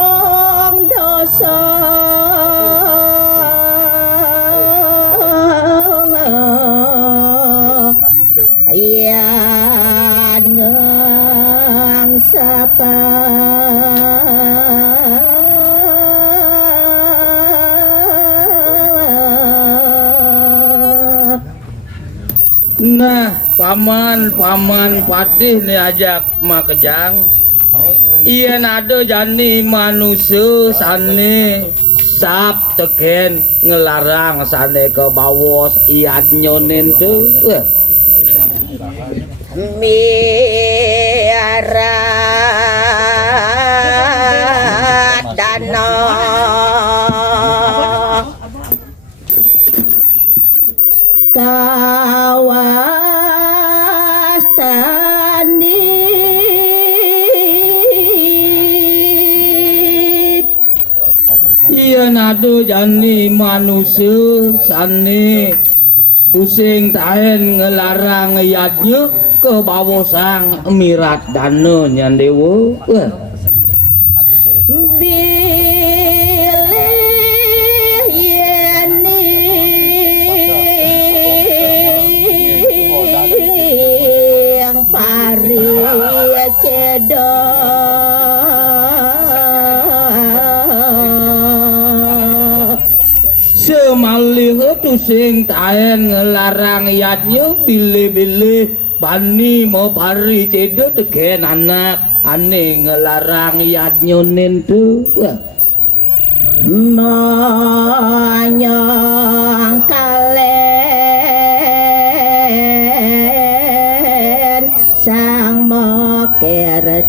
Agong dosa yan ngang sapa nah paman patih nih ajak makejang iya nado jani manusia sane sap teken ngelarang sane ke bawos iad nyonin tuh miara dana kawas tani iya nado jani manusia sane pusing tahen ngelarang yadnya ke bawosang mirat dana nyandewo bilih yeni yang pari cedok semalih tu sing tahen ngelarang yadnya pilih-pilih bani mau pari cedo tegen anak ane ngelarang yad nyonin tuh monyong kalen sang moker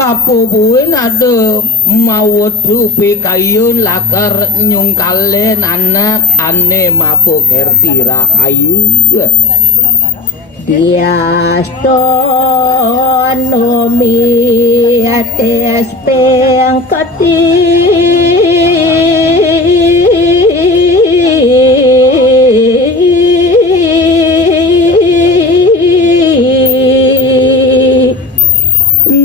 apa buin ada mau tupi kayun lakar nyungkalen anak ane mapo kertira kayu diastonomi ates pengketi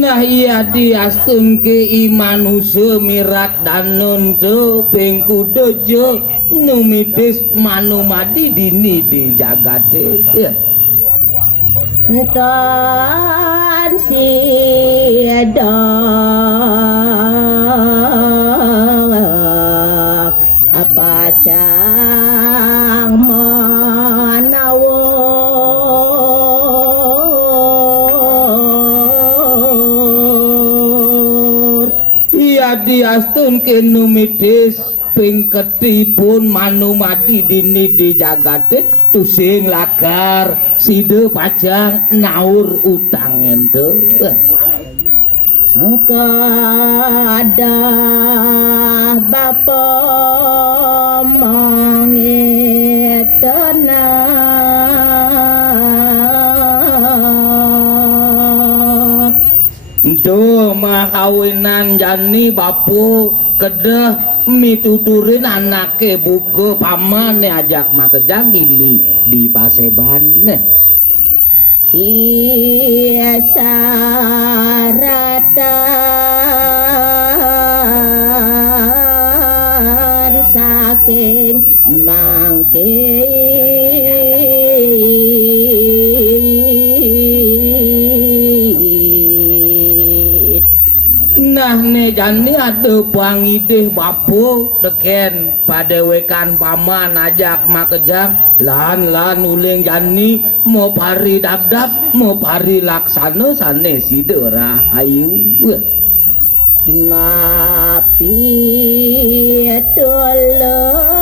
nah iya diastun ke imanusa mirat danon tu pengkudojo numitis manumadi dini di jagate tan si dok apa cang manawor iya diastun ke numitis pengketipun manumadi dini di jagate tusing lakar side pajang naur utang ento kadah bapa mangetena ento makawinan jani bapu kedah mituturin anake buku paman ajak makejang ini di Paseban biasa ratan saking mangke nah ne jani ada pangideh bapu teken padewekan paman ajak makejang lan uling jani mau pari dagdap mau pari laksana sane sidera ayu mapi dolo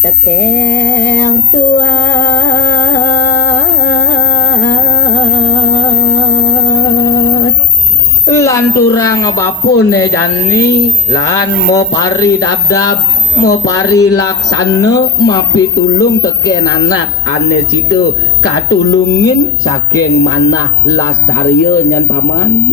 tekeng tua lan turang apapun jani lan mau pari dabdab mau pari laksana mapi tulung teken anak ane situ katulungin saking manah lasaryo nyan paman